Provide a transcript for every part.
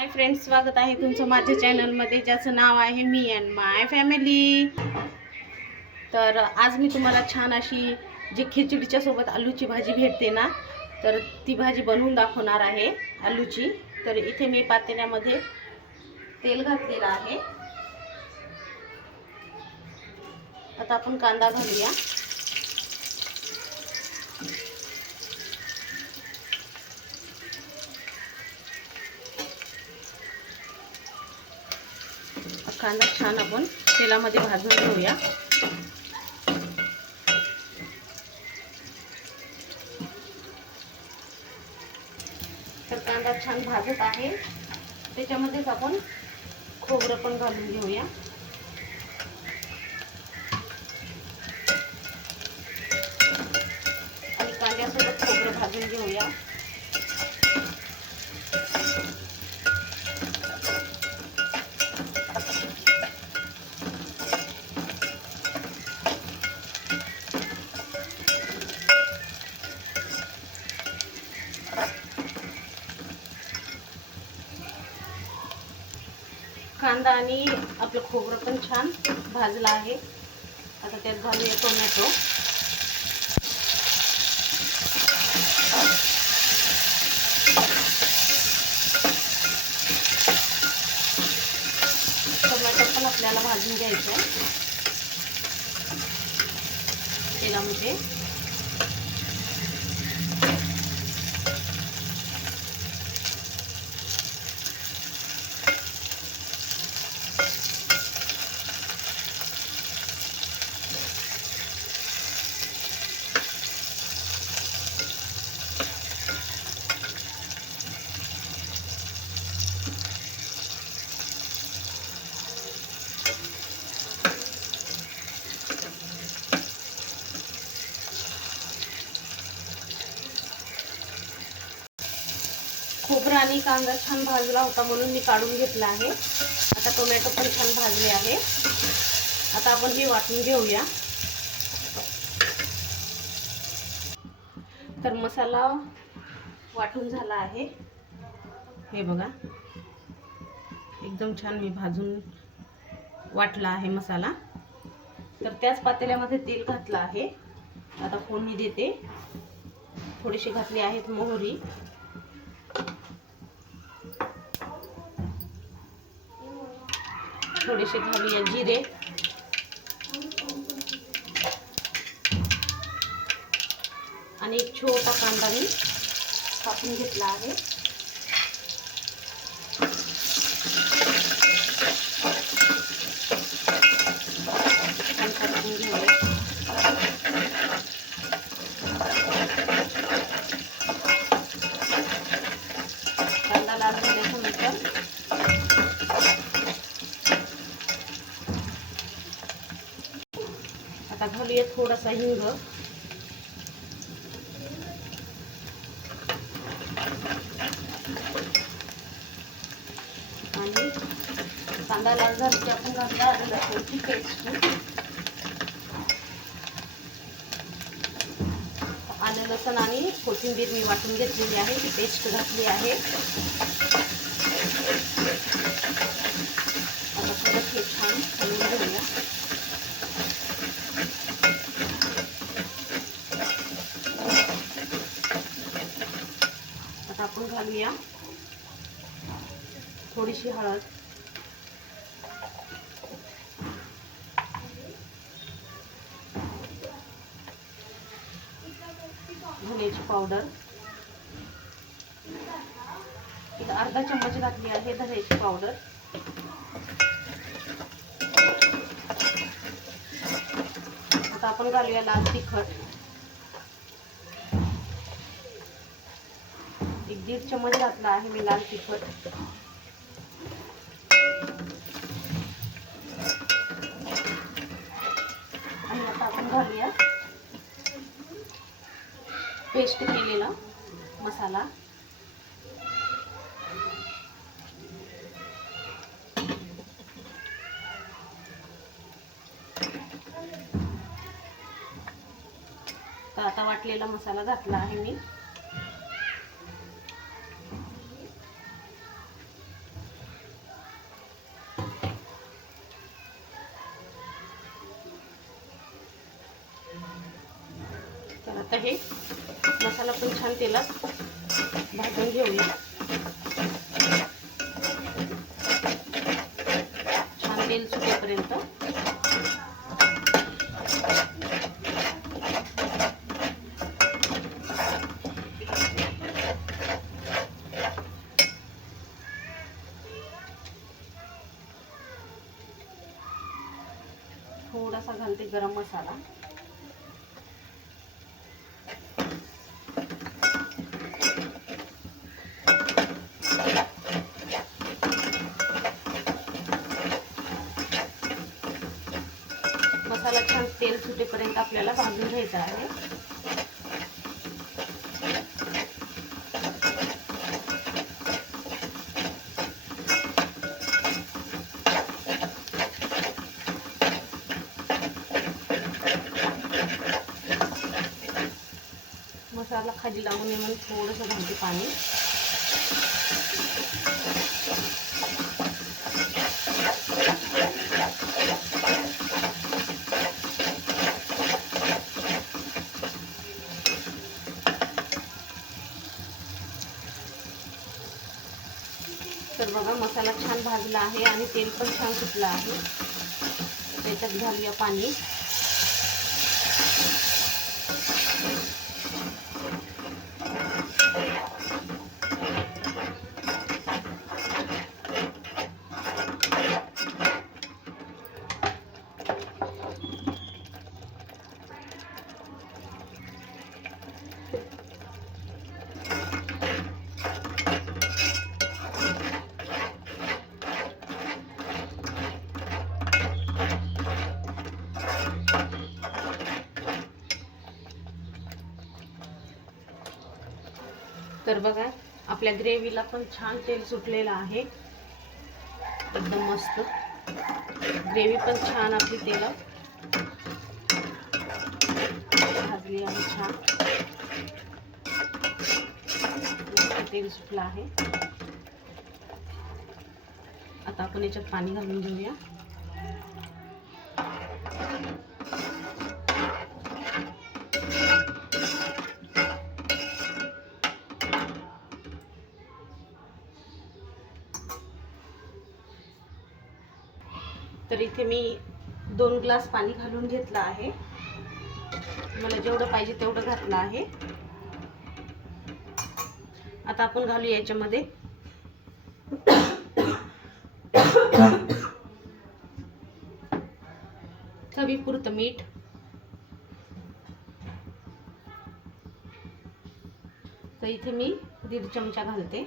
Hi friends स्वागत आहे तुमचं माझ्या चॅनलमध्ये ज्याचं नाव आहे मी अँड माय फॅमिली. तर आज मी तुम्हाला छान अशी जी खिचडीच्या सोबत आलूची भाजी भेटते ना तर ती भाजी बनवून दाखवणार आहे आलूची. तर इथे मी पातेल्यामध्ये तेल घातलेलं आहे. आता आपण कांदा घालूया. कांदा छान आपण तेलामध्ये भाजून घेऊया. तर कांदा छान भाजत आहे. त्याच्यामध्येच आपण खोबरं पण घालून घेऊया. आणि आपलं खोबरं पण छान भाजलं आहे. आता त्यात घालूया टोमॅटो. टोमॅटो पण आपल्याला भाजून घ्यायचं आहे तेलामध्ये खोबरं आणि कांदा छान भाजला होता म्हणून मी काढून घेतला आहे. आता टोमॅटो पण छान भाजले आहे. आता आपण हे वाटून घेऊया. तर मसाला वाटून झाला आहे. हे बघा. एकदम छान मी भाजून वाटला आहे मसाला. तर त्याच पातेल्यामध्ये तेल घातलं आहे. आता फोडणी देते. थोडीशी घातली आहेत मोहरी. थोडेसे घालूया जिरे. आणि एक छोटा कांदा मी कापून घेतला आहे छान कापून घेऊया कांदा लाल झाल्याच्यानंतर आता घालूया थोडासा हिंग. आणि कांदा लाल झाली आपण घालूया लसूणची पेस्ट. आलं लसण आणि कोथिंबीर मी वाटून घेतलेली आहे ती पेस्ट घातली आहे आता परत हे छान हलवून घेऊया आता आपण घालूया. थोडीशी हळद. धन्याची पावडर. इथं अर्धा चम्मच घातली आहे धन्याची पावडर. आता आपण घालूया लाल तिखट. एक दीड चमच घातला आहे मी लाल तिखट. आणि आता आपण घालूया पेस्ट केलेला मसाला. तर आता वाटलेला मसाला घातला आहे मी. मसाला पण छान तेलात भाजून घेऊया. छान तेल सुटेपर्यंत. थोडासा घालते गरम मसाला छान तेल सुटेपर्यंत आपल्याला भाजून घ्यायचा आहे मसाला खाली लागून नये म्हणून थोडंसं घालते पाणी तर बघा मसाला छान आहे आणि तेल पण छान सुटलं आहे. त्याच्यात घालूया पाणी. बघा आपल्या ग्रेव्हीला पण छान तेल सुटलेलं आहे. एकदम मस्त. ग्रेव्ही पण छान आपली तेल भाजली आहे छान. तेल सुटलं आहे. आता आपण याच्यात पाणी घालून घेऊया. इथे मी दोन ग्लास पाणी घालून घेतलं आहे. मला जेवढं पाहिजे तेवढं घातलं आहे. आता आपण घालू याच्यामध्ये. चवीपुरतं मीठ. तर इथे मी दीड चमचा घालते.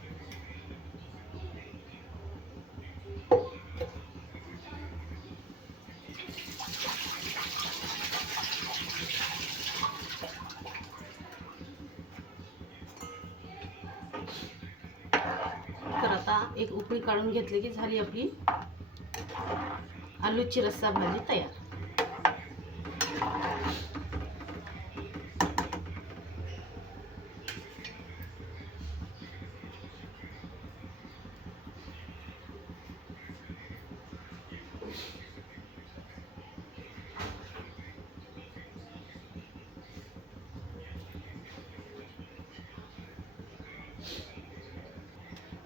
आता एक उकळी काढून घेतली की झाली आपली आलूची रस्सा भाजी तयार.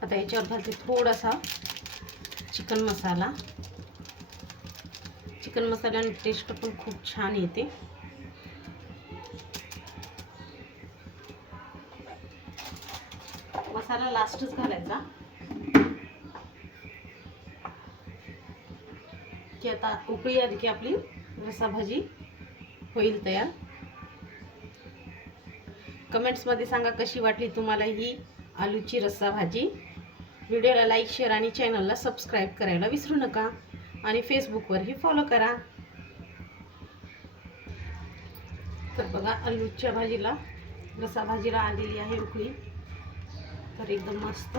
आता याच्यावर घालते थोडासा चिकन मसाला. चिकन मसाल्याने टेस्ट पण खूप छान येते. मसाला लास्टच घालायचा. की आता उकळी आली की आपली रसा भाजी होईल तयार. कमेंट्समध्ये सांगा कशी वाटली तुम्हाला ही आलूची रस्सा भाजी व्हिडिओला लाईक शेअर आणि चॅनलला सबस्क्राईब करायला विसरू नका. आणि फेसबुकवरही फॉलो करा. तर बघा आलूच्या भाजीला रसा भाजीला आलेली आहे उकळी. तर एकदम मस्त.